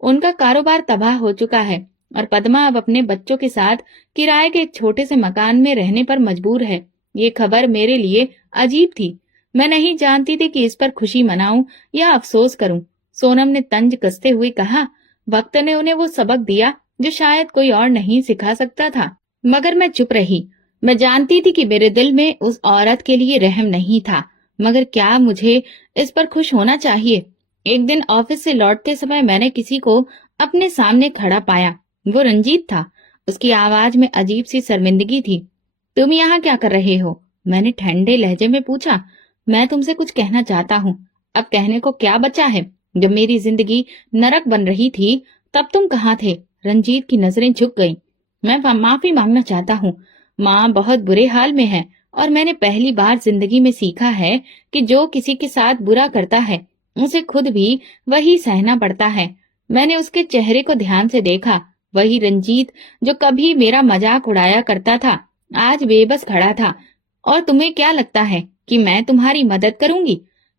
उनका कारोबार तबाह हो चुका है और पद्मा अब अपने बच्चों के साथ किराए के एक छोटे से मकान में रहने पर मजबूर है। ये खबर मेरे लिए अजीब थी। मैं नहीं जानती थी कि इस पर खुशी मनाऊं या अफसोस करूं। सोनम ने तंज कसते हुए कहा, वक्त ने उन्हें वो सबक दिया जो शायद कोई और नहीं सिखा सकता था। मगर मैं चुप रही। मैं जानती थी कि मेरे दिल में उस औरत के लिए रहम नहीं था, मगर क्या मुझे इस पर खुश होना चाहिए? एक दिन ऑफिस से लौटते समय मैंने किसी को अपने सामने खड़ा पाया। वो रंजीत था। उसकी आवाज में अजीब सी शर्मिंदगी थी। तुम यहाँ क्या कर रहे हो? मैंने ठंडे लहजे में पूछा। मैं तुमसे कुछ कहना चाहता हूँ। अब कहने को क्या बचा है? जब मेरी जिंदगी नरक बन रही थी तब तुम कहाँ थे? रंजीत की नजरें झुक गईं। मैं माफी मांगना चाहता हूँ। माँ बहुत बुरे हाल में है और मैंने पहली बार जिंदगी में सीखा है कि जो किसी के साथ बुरा करता है उसे खुद भी वही सहना पड़ता है। मैंने उसके चेहरे को ध्यान से देखा। वही रंजीत जो कभी मेरा मजाक उड़ाया करता था आज बेबस खड़ा था। और तुम्हें क्या लगता है कि मैं तुम्हारी मदद करूंगी?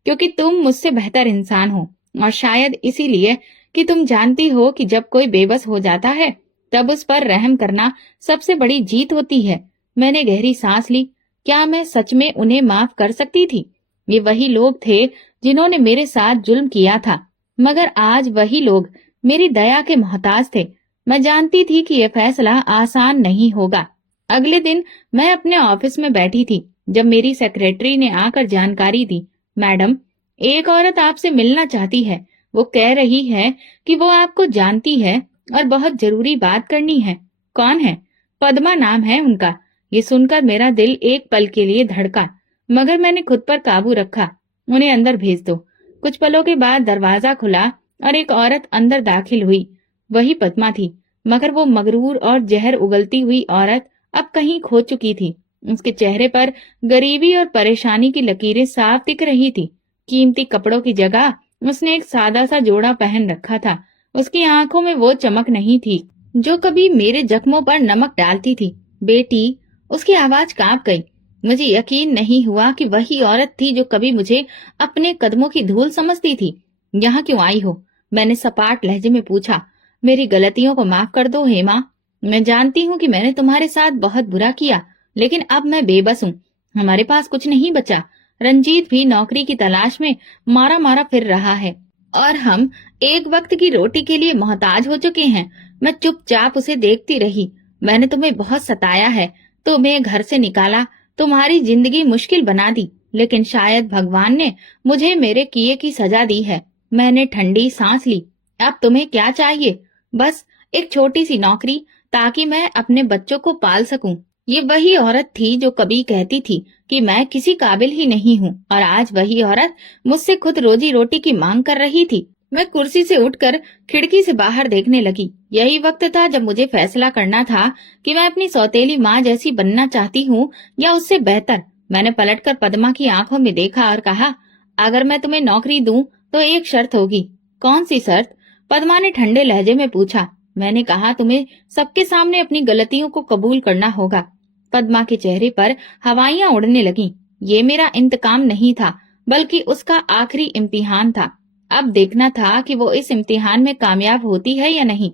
क्योंकि तुम मुझसे बेहतर इंसान हो, और शायद इसीलिए कि तुम जानती हो कि जब कोई बेबस हो जाता है तब उस पर रहम करना सबसे बड़ी जीत होती है। मैंने गहरी सांस ली। क्या मैं सच में उन्हें माफ कर सकती थी? ये वही लोग थे जिन्होंने मेरे साथ जुल्म किया था, मगर आज वही लोग मेरी दया के मोहताज थे। मैं जानती थी कि यह फैसला आसान नहीं होगा। अगले दिन मैं अपने ऑफिस में बैठी थी जब मेरी सेक्रेटरी ने आकर जानकारी दी, मैडम, एक औरत आपसे मिलना चाहती है। वो कह रही है कि वो आपको जानती है और बहुत जरूरी बात करनी है। कौन है? पद्मा नाम है उनका। ये सुनकर मेरा दिल एक पल के लिए धड़का, मगर मैंने खुद पर काबू रखा। उन्हें अंदर भेज दो। कुछ पलों के बाद दरवाजा खुला और एक औरत अंदर दाखिल हुई। वही पद्मा थी, मगर वो मगरूर और जहर उगलती हुई औरत अब कहीं खो चुकी थी। उसके चेहरे पर गरीबी और परेशानी की लकीरें साफ दिख रही थी। कीमती कपड़ों की जगह उसने एक सादा सा जोड़ा पहन रखा था। उसकी आंखों में वो चमक नहीं थी जो कभी मेरे जख्मों पर नमक डालती थी। बेटी, उसकी आवाज कांप गई। मुझे यकीन नहीं हुआ कि वही औरत थी जो कभी मुझे अपने कदमों की धूल समझती थी। यहाँ क्यों आई हो? मैंने सपाट लहजे में पूछा। मेरी गलतियों को माफ कर दो हेमा। मैं जानती हूँ कि मैंने तुम्हारे साथ बहुत बुरा किया, लेकिन अब मैं बेबस हूँ। हमारे पास कुछ नहीं बचा। रंजीत भी नौकरी की तलाश में मारा मारा फिर रहा है और हम एक वक्त की रोटी के लिए मोहताज हो चुके हैं। मैं चुपचाप उसे देखती रही। मैंने तुम्हें बहुत सताया है, तुम्हें घर से निकाला, तुम्हारी जिंदगी मुश्किल बना दी, लेकिन शायद भगवान ने मुझे मेरे किए की सजा दी है। मैंने ठंडी सांस ली। अब तुम्हें क्या चाहिए? बस एक छोटी सी नौकरी, ताकि मैं अपने बच्चों को पाल सकूं। ये वही औरत थी जो कभी कहती थी कि मैं किसी काबिल ही नहीं हूँ, और आज वही औरत मुझसे खुद रोजी रोटी की मांग कर रही थी। मैं कुर्सी से उठकर खिड़की से बाहर देखने लगी। यही वक्त था जब मुझे फैसला करना था कि मैं अपनी सौतेली माँ जैसी बनना चाहती हूँ या उससे बेहतर। मैंने पलटकर पद्मा की आंखों में देखा और कहा, अगर मैं तुम्हें नौकरी दूं तो एक शर्त होगी। कौन सी शर्त? पद्मा ने ठंडे लहजे में पूछा। मैंने कहा, तुम्हें सबके सामने अपनी गलतियों को कबूल करना होगा। पद्मा के चेहरे पर हवाइयां उड़ने लगीं। ये मेरा इंतकाम नहीं था, बल्कि उसका आखिरी इम्तिहान था। अब देखना था कि वो इस इम्तिहान में कामयाब होती है या नहीं।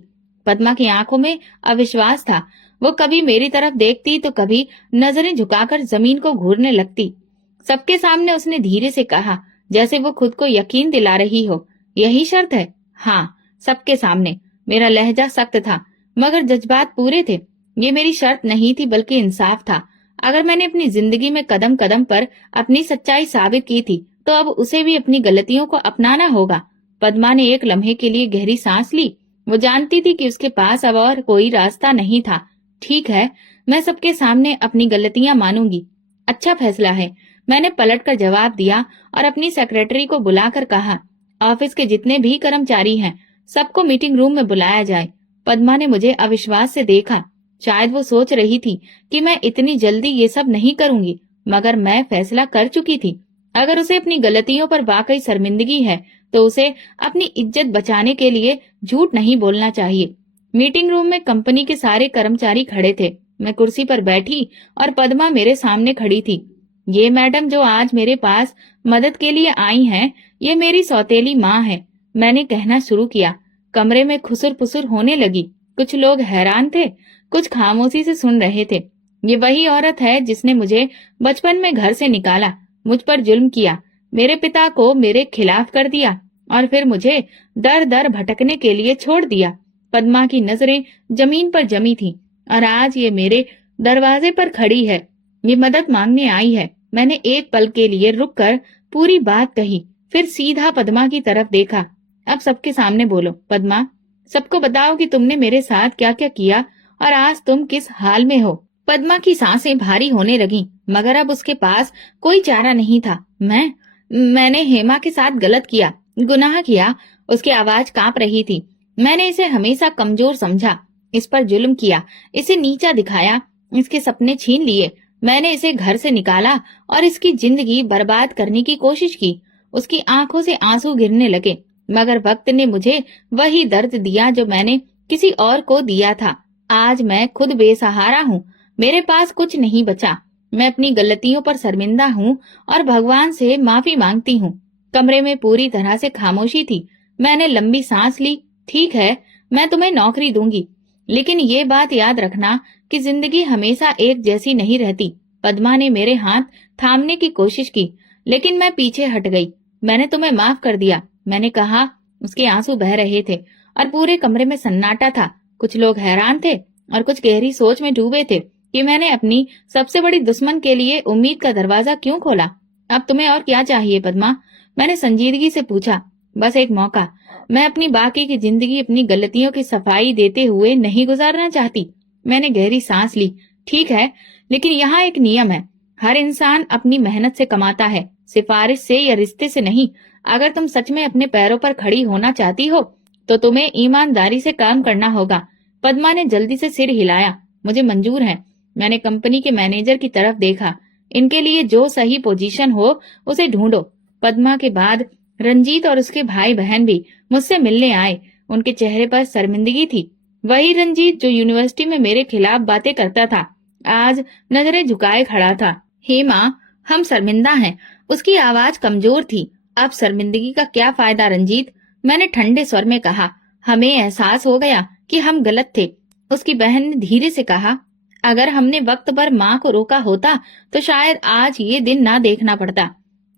पद्मा की आंखों में अविश्वास था। वो कभी मेरी तरफ देखती तो कभी नजरें झुकाकर जमीन को घूरने लगती। सबके सामने उसने धीरे से कहा, जैसे वो खुद को यकीन दिला रही हो, यही शर्त है? हाँ, सबके सामने। मेरा लहजा सख्त था, मगर जज्बात पूरे थे। ये मेरी शर्त नहीं थी, बल्कि इंसाफ था। अगर मैंने अपनी जिंदगी में कदम कदम पर अपनी सच्चाई साबित की थी, तो अब उसे भी अपनी गलतियों को अपनाना होगा। पद्मा ने एक लम्हे के लिए गहरी सांस ली। वो जानती थी कि उसके पास अब और कोई रास्ता नहीं था। ठीक है, मैं सबके सामने अपनी गलतियां मानूंगी। अच्छा फैसला है, मैंने पलटकर जवाब दिया और अपनी सेक्रेटरी को बुलाकर कहा, ऑफिस के जितने भी कर्मचारी हैं, सबको मीटिंग रूम में बुलाया जाए। पद्मा ने मुझे अविश्वास से देखा। शायद वो सोच रही थी कि मैं इतनी जल्दी ये सब नहीं करूंगी, मगर मैं फैसला कर चुकी थी। अगर उसे अपनी गलतियों पर वाकई शर्मिंदगी है तो उसे अपनी इज्जत बचाने के लिए झूठ नहीं बोलना चाहिए। मीटिंग रूम में कंपनी के सारे कर्मचारी खड़े थे। मैं कुर्सी पर बैठी और पद्मा मेरे सामने खड़ी थी। ये मैडम जो आज मेरे पास मदद के लिए आई हैं, ये मेरी सौतेली माँ है, मैंने कहना शुरू किया। कमरे में खुसुर पुसुर होने लगी। कुछ लोग हैरान थे, कुछ खामोशी से सुन रहे थे। ये वही औरत है जिसने मुझे बचपन में घर से निकाला, मुझ पर जुल्म किया, मेरे पिता को मेरे खिलाफ कर दिया और फिर मुझे दर दर भटकने के लिए छोड़ दिया। पद्मा की नजरें जमीन पर जमी थीं और आज ये मेरे दरवाजे पर खड़ी है। ये मदद मांगने आई है। मैंने एक पल के लिए रुककर पूरी बात कही, फिर सीधा पद्मा की तरफ देखा। अब सबके सामने बोलो पद्मा, सबको बताओ कि तुमने मेरे साथ क्या क्या किया और आज तुम किस हाल में हो। पद्मा की सांसें भारी होने लगीं, मगर अब उसके पास कोई चारा नहीं था। मैंने हेमा के साथ गलत किया, गुनाह किया। उसकी आवाज कांप रही थी। मैंने इसे हमेशा कमजोर समझा, इस पर जुल्म किया, इसे नीचा दिखाया, इसके सपने छीन लिए। मैंने इसे घर से निकाला और इसकी जिंदगी बर्बाद करने की कोशिश की। उसकी आंखों से आंसू गिरने लगे, मगर वक्त ने मुझे वही दर्द दिया जो मैंने किसी और को दिया था। आज मैं खुद बेसहारा हूँ, मेरे पास कुछ नहीं बचा। मैं अपनी गलतियों पर शर्मिंदा हूँ और भगवान से माफी मांगती हूँ। कमरे में पूरी तरह से खामोशी थी। मैंने लंबी सांस ली। ठीक है, मैं तुम्हें नौकरी दूंगी, लेकिन ये बात याद रखना कि जिंदगी हमेशा एक जैसी नहीं रहती। पद्मा ने मेरे हाथ थामने की कोशिश की, लेकिन मैं पीछे हट गई। मैंने तुम्हें माफ कर दिया, मैंने कहा। उसके आंसू बह रहे थे और पूरे कमरे में सन्नाटा था। कुछ लोग हैरान थे और कुछ गहरी सोच में डूबे थे कि मैंने अपनी सबसे बड़ी दुश्मन के लिए उम्मीद का दरवाजा क्यों खोला। अब तुम्हें और क्या चाहिए पद्मा? मैंने संजीदगी से पूछा। बस एक मौका। मैं अपनी बाकी की जिंदगी अपनी गलतियों की सफाई देते हुए नहीं गुजारना चाहती। मैंने गहरी सांस ली। ठीक है, लेकिन यहाँ एक नियम है। हर इंसान अपनी मेहनत से कमाता है, सिफारिश से या रिश्ते से नहीं। अगर तुम सच में अपने पैरों पर खड़ी होना चाहती हो तो तुम्हें ईमानदारी से काम करना होगा। पद्मा ने जल्दी से सिर हिलाया। मुझे मंजूर है। मैंने कंपनी के मैनेजर की तरफ देखा। इनके लिए जो सही पोजीशन हो उसे ढूंढो। पद्मा के बाद रंजीत और उसके भाई बहन भी मुझसे मिलने आए। उनके चेहरे पर शर्मिंदगी थी। वही रंजीत जो यूनिवर्सिटी में मेरे खिलाफ बातें करता था, आज नजरें झुकाए खड़ा था। हेमा, हम शर्मिंदा हैं। उसकी आवाज कमजोर थी। अब शर्मिंदगी का क्या फायदा रंजीत? मैंने ठंडे स्वर में कहा। हमें एहसास हो गया कि हम गलत थे। उसकी बहन ने धीरे से कहा, अगर हमने वक्त पर माँ को रोका होता तो शायद आज ये दिन ना देखना पड़ता।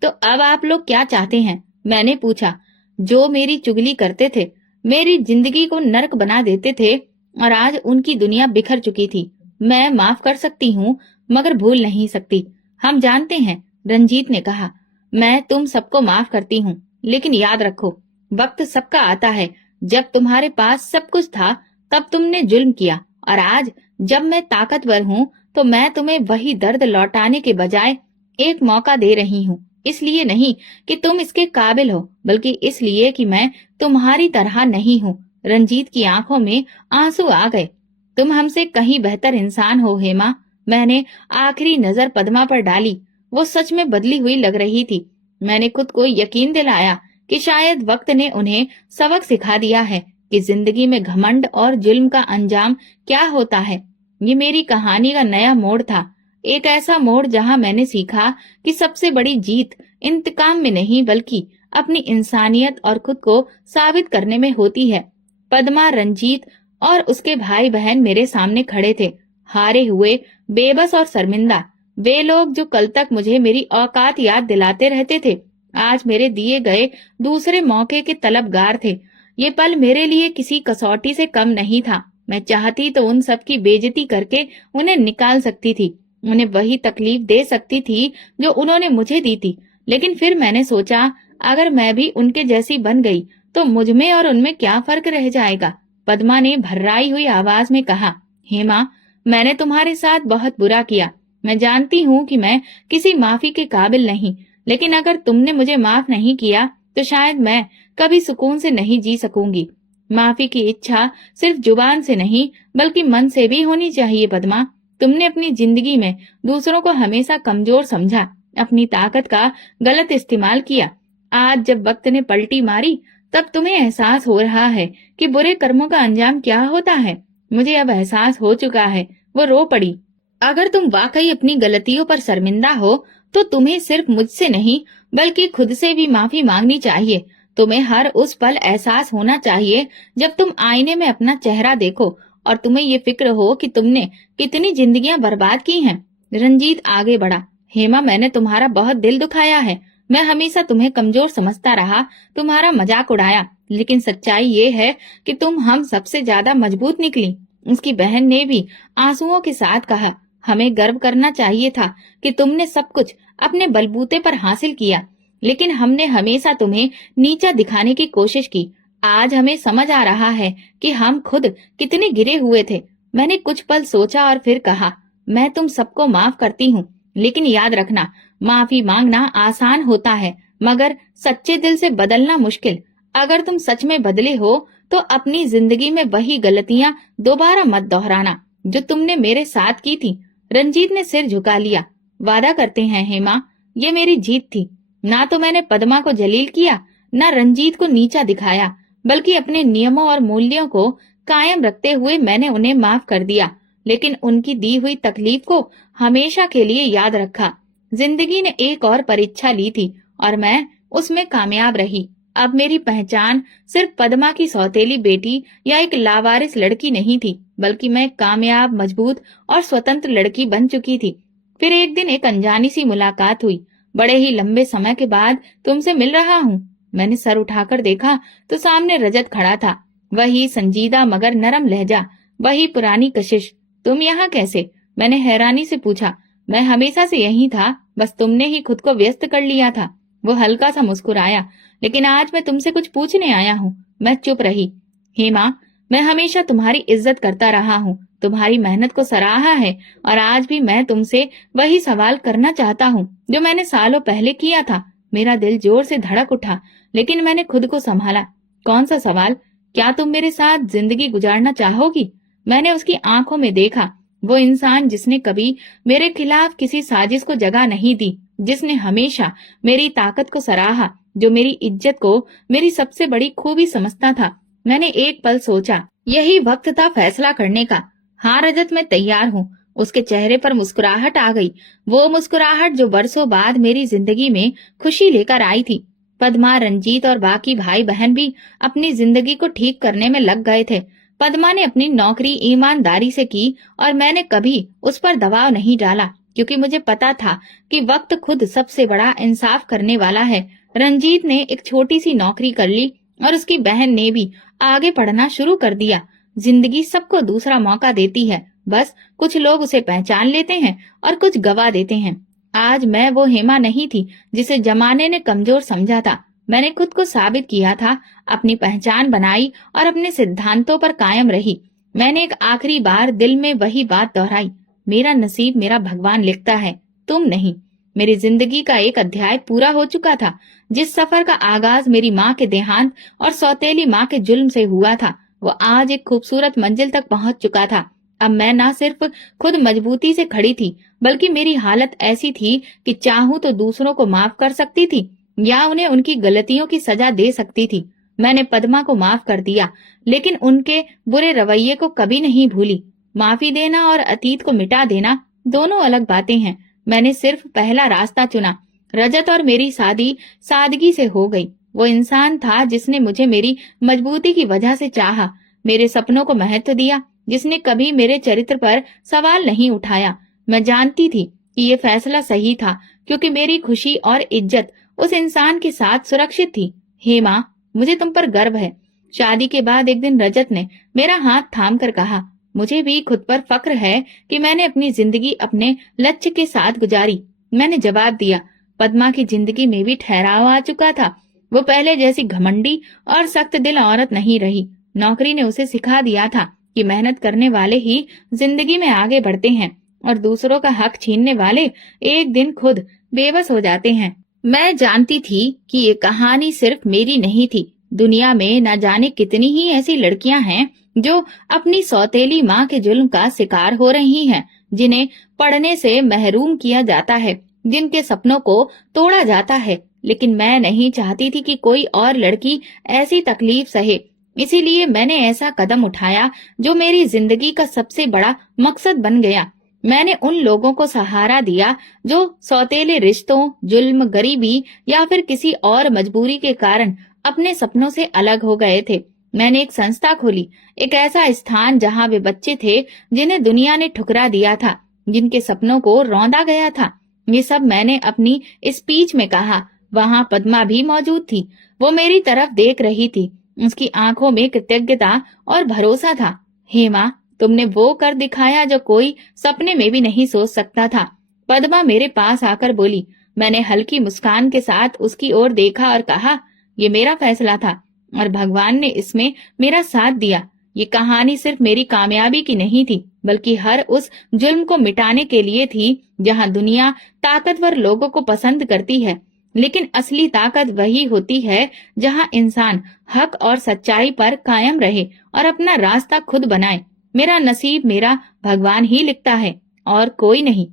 तो अब आप लोग क्या चाहते हैं? मैंने पूछा। जो मेरी चुगली करते थे, मेरी जिंदगी को नर्क बना देते थे और आज उनकी दुनिया बिखर चुकी थी। मैं माफ कर सकती हूँ, मगर भूल नहीं सकती। हम जानते हैं, रंजीत ने कहा। मैं तुम सबको माफ करती हूँ, लेकिन याद रखो, वक्त सबका आता है। जब तुम्हारे पास सब कुछ था तब तुमने जुल्म किया, और आज जब मैं ताकतवर हूँ तो मैं तुम्हें वही दर्द लौटाने के बजाय एक मौका दे रही हूँ। इसलिए नहीं कि तुम इसके काबिल हो, बल्कि इसलिए कि मैं तुम्हारी तरह नहीं हूँ। रंजीत की आंखों में आंसू आ गए। तुम हमसे कहीं बेहतर इंसान हो हेमा। मैंने आखिरी नजर पद्मा पर डाली। वो सच में बदली हुई लग रही थी। मैंने खुद को यकीन दिलाया कि शायद वक्त ने उन्हें सबक सिखा दिया है कि जिंदगी में घमंड और जुल्म का अंजाम क्या होता है। ये मेरी कहानी का नया मोड़ था, एक ऐसा मोड़ जहां मैंने सीखा कि सबसे बड़ी जीत इंतकाम में नहीं बल्कि अपनी इंसानियत और खुद को साबित करने में होती है। पद्मा, रंजीत और उसके भाई बहन मेरे सामने खड़े थे, हारे हुए, बेबस और शर्मिंदा। वे लोग जो कल तक मुझे मेरी औकात याद दिलाते रहते थे, आज मेरे दिए गए दूसरे मौके के तलबगार थे। ये पल मेरे लिए किसी कसौटी से कम नहीं था। मैं चाहती तो उन सब की बेइज्जती करके उन्हें निकाल सकती थी, उन्हें वही तकलीफ दे सकती थी जो उन्होंने मुझे दी थी। लेकिन फिर मैंने सोचा, अगर मैं भी उनके जैसी बन गई तो मुझमें और उनमें क्या फर्क रह जाएगा। पद्मा ने भर्राई हुई आवाज में कहा, हेमा, मैंने तुम्हारे साथ बहुत बुरा किया। मैं जानती हूँ कि मैं किसी माफी के काबिल नहीं, लेकिन अगर तुमने मुझे माफ नहीं किया तो शायद मैं कभी सुकून से नहीं जी सकूंगी। माफी की इच्छा सिर्फ जुबान से नहीं बल्कि मन से भी होनी चाहिए पद्मा। तुमने अपनी जिंदगी में दूसरों को हमेशा कमजोर समझा, अपनी ताकत का गलत इस्तेमाल किया। आज जब वक्त ने पलटी मारी तब तुम्हें एहसास हो रहा है कि बुरे कर्मों का अंजाम क्या होता है। मुझे अब एहसास हो चुका है। वो रो पड़ी। अगर तुम वाकई अपनी गलतियों पर शर्मिंदा हो तो तुम्हें सिर्फ मुझसे नहीं बल्कि खुद से भी माफी मांगनी चाहिए। तुम्हें हर उस पल एहसास होना चाहिए जब तुम आईने में अपना चेहरा देखो और तुम्हें ये फिक्र हो कि तुमने कितनी जिंदगियां बर्बाद की हैं। रंजीत आगे बढ़ा। हेमा, मैंने तुम्हारा बहुत दिल दुखाया है। मैं हमेशा तुम्हें कमजोर समझता रहा, तुम्हारा मजाक उड़ाया, लेकिन सच्चाई ये है कि तुम हम सबसे ज्यादा मजबूत निकली। उसकी बहन ने भी आंसुओं के साथ कहा, हमें गर्व करना चाहिए था कि तुमने सब कुछ अपने बलबूते पर हासिल किया, लेकिन हमने हमेशा तुम्हें नीचा दिखाने की कोशिश की। आज हमें समझ आ रहा है कि हम खुद कितने गिरे हुए थे। मैंने कुछ पल सोचा और फिर कहा, मैं तुम सबको माफ करती हूँ, लेकिन याद रखना, माफी मांगना आसान होता है मगर सच्चे दिल से बदलना मुश्किल। अगर तुम सच में बदले हो तो अपनी जिंदगी में वही गलतियां दोबारा मत दोहराना जो तुमने मेरे साथ की थी। रंजीत ने सिर झुका लिया। वादा करते हैं हेमा, ये मेरी जीत थी। ना तो मैंने पद्मा को जलील किया, ना रंजीत को नीचा दिखाया, बल्कि अपने नियमों और मूल्यों को कायम रखते हुए मैंने उन्हें माफ कर दिया, लेकिन उनकी दी हुई तकलीफ को हमेशा के लिए याद रखा। जिंदगी ने एक और परीक्षा ली थी और मैं उसमें कामयाब रही। अब मेरी पहचान सिर्फ पद्मा की सौतेली बेटी या एक लावारिस लड़की नहीं थी, बल्कि मैं कामयाब, मजबूत और स्वतंत्र लड़की बन चुकी थी। फिर एक दिन एक अनजानी सी मुलाकात हुई। बड़े ही लंबे समय के बाद तुमसे मिल रहा हूँ। मैंने सर उठाकर देखा तो सामने रजत खड़ा था। वही संजीदा मगर नरम लहजा, वही पुरानी कशिश। तुम यहाँ कैसे? मैंने हैरानी से पूछा। मैं हमेशा से यही था, बस तुमने ही खुद को व्यस्त कर लिया था। वो हल्का सा मुस्कुराया। लेकिन आज मैं तुमसे कुछ पूछने आया हूँ। मैं चुप रही। हेमा, मैं हमेशा तुम्हारी इज्जत करता रहा हूँ, तुम्हारी मेहनत को सराहा है, और आज भी मैं तुमसे वही सवाल करना चाहता हूँ जो मैंने सालों पहले किया था। मेरा दिल जोर से धड़क उठा, लेकिन मैंने खुद को संभाला। कौन सा सवाल? क्या तुम मेरे साथ जिंदगी गुजारना चाहोगी? मैंने उसकी आंखों में देखा, वो इंसान जिसने कभी मेरे खिलाफ किसी साजिश को जगह नहीं दी, जिसने हमेशा मेरी ताकत को सराहा, जो मेरी इज्जत को मेरी सबसे बड़ी खूबी समझता था। मैंने एक पल सोचा, यही वक्त था फैसला करने का। हाँ रजत, मैं तैयार हूँ। उसके चेहरे पर मुस्कुराहट आ गई, वो मुस्कुराहट जो बरसों बाद मेरी जिंदगी में खुशी लेकर आई थी। पद्मा, रंजीत और बाकी भाई बहन भी अपनी जिंदगी को ठीक करने में लग गए थे। पद्मा ने अपनी नौकरी ईमानदारी से की और मैंने कभी उस पर दबाव नहीं डाला, क्योंकि मुझे पता था कि वक्त खुद सबसे बड़ा इंसाफ करने वाला है। रंजीत ने एक छोटी सी नौकरी कर ली और उसकी बहन ने भी आगे पढ़ना शुरू कर दिया। जिंदगी सबको दूसरा मौका देती है, बस कुछ लोग उसे पहचान लेते हैं और कुछ गवा देते हैं। आज मैं वो हेमा नहीं थी जिसे जमाने ने कमजोर समझा था। मैंने खुद को साबित किया था, अपनी पहचान बनाई और अपने सिद्धांतों पर कायम रही। मैंने एक आखिरी बार दिल में वही बात दोहराई, मेरा नसीब मेरा भगवान लिखता है, तुम नहीं। मेरी जिंदगी का एक अध्याय पूरा हो चुका था। जिस सफर का आगाज मेरी माँ के देहांत और सौतेली माँ के जुल्म से हुआ था, वो आज एक खूबसूरत मंजिल तक पहुंच चुका था। अब मैं न सिर्फ खुद मजबूती से खड़ी थी, बल्कि मेरी हालत ऐसी थी कि चाहूं तो दूसरों को माफ कर सकती थी या उन्हें उनकी गलतियों की सजा दे सकती थी। मैंने पद्मा को माफ कर दिया, लेकिन उनके बुरे रवैये को कभी नहीं भूली। माफी देना और अतीत को मिटा देना दोनों अलग बातें हैं। मैंने सिर्फ पहला रास्ता चुना। रजत और मेरी शादी सादगी से हो गई। वो इंसान था जिसने मुझे मेरी मजबूती की वजह से चाहा, मेरे सपनों को महत्व दिया, जिसने कभी मेरे चरित्र पर सवाल नहीं उठाया। मैं जानती थी कि ये फैसला सही था, क्योंकि मेरी खुशी और इज्जत उस इंसान के साथ सुरक्षित थी। हेमा, मुझे तुम पर गर्व है। शादी के बाद एक दिन रजत ने मेरा हाथ थाम कर कहा, मुझे भी खुद पर फक्र है कि मैंने अपनी जिंदगी अपने लक्ष्य के साथ गुजारी। मैंने जवाब दिया, पद्मा की जिंदगी में भी ठहराव आ चुका था। वो पहले जैसी घमंडी और सख्त दिल औरत नहीं रही। नौकरी ने उसे सिखा दिया था कि मेहनत करने वाले ही जिंदगी में आगे बढ़ते हैं और दूसरों का हक छीनने वाले एक दिन खुद बेबस हो जाते हैं। मैं जानती थी कि ये कहानी सिर्फ मेरी नहीं थी, दुनिया में न जाने कितनी ही ऐसी लड़कियां हैं जो अपनी सौतेली माँ के जुल्म का शिकार हो रही हैं, जिन्हें पढ़ने से महरूम किया जाता है, जिनके सपनों को तोड़ा जाता है। लेकिन मैं नहीं चाहती थी कि कोई और लड़की ऐसी तकलीफ सहे। इसीलिए मैंने ऐसा कदम उठाया जो मेरी जिंदगी का सबसे बड़ा मकसद बन गया। मैंने उन लोगों को सहारा दिया जो सौतेले रिश्तों, जुल्म, गरीबी या फिर किसी और मजबूरी के कारण अपने सपनों से अलग हो गए थे। मैंने एक संस्था खोली, एक ऐसा स्थान जहां वे बच्चे थे जिन्हें दुनिया ने ठुकरा दिया था, जिनके सपनों को रौंदा गया था। ये सब मैंने अपनी स्पीच में कहा। वहां पद्मा भी मौजूद थी। वो मेरी तरफ देख रही थी। उसकी आंखों में कृतज्ञता और भरोसा था। हेमा, तुमने वो कर दिखाया जो कोई सपने में भी नहीं सोच सकता था। पद्मा मेरे पास आकर बोली। मैंने हल्की मुस्कान के साथ उसकी ओर देखा और कहा, ये मेरा फैसला था और भगवान ने इसमें मेरा साथ दिया। ये कहानी सिर्फ मेरी कामयाबी की नहीं थी, बल्कि हर उस जुल्म को मिटाने के लिए थी जहां दुनिया ताकतवर लोगों को पसंद करती है। लेकिन असली ताकत वही होती है जहां इंसान हक और सच्चाई पर कायम रहे और अपना रास्ता खुद बनाए। मेरा नसीब मेरा भगवान ही लिखता है और कोई नहीं।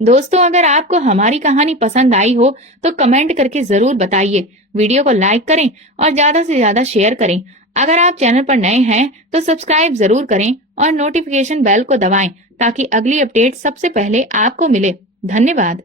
दोस्तों, अगर आपको हमारी कहानी पसंद आई हो तो कमेंट करके जरूर बताइए। वीडियो को लाइक करें और ज्यादा से ज्यादा शेयर करें। अगर आप चैनल पर नए हैं तो सब्सक्राइब जरूर करें और नोटिफिकेशन बेल को दबाएं ताकि अगली अपडेट सबसे पहले आपको मिले। धन्यवाद।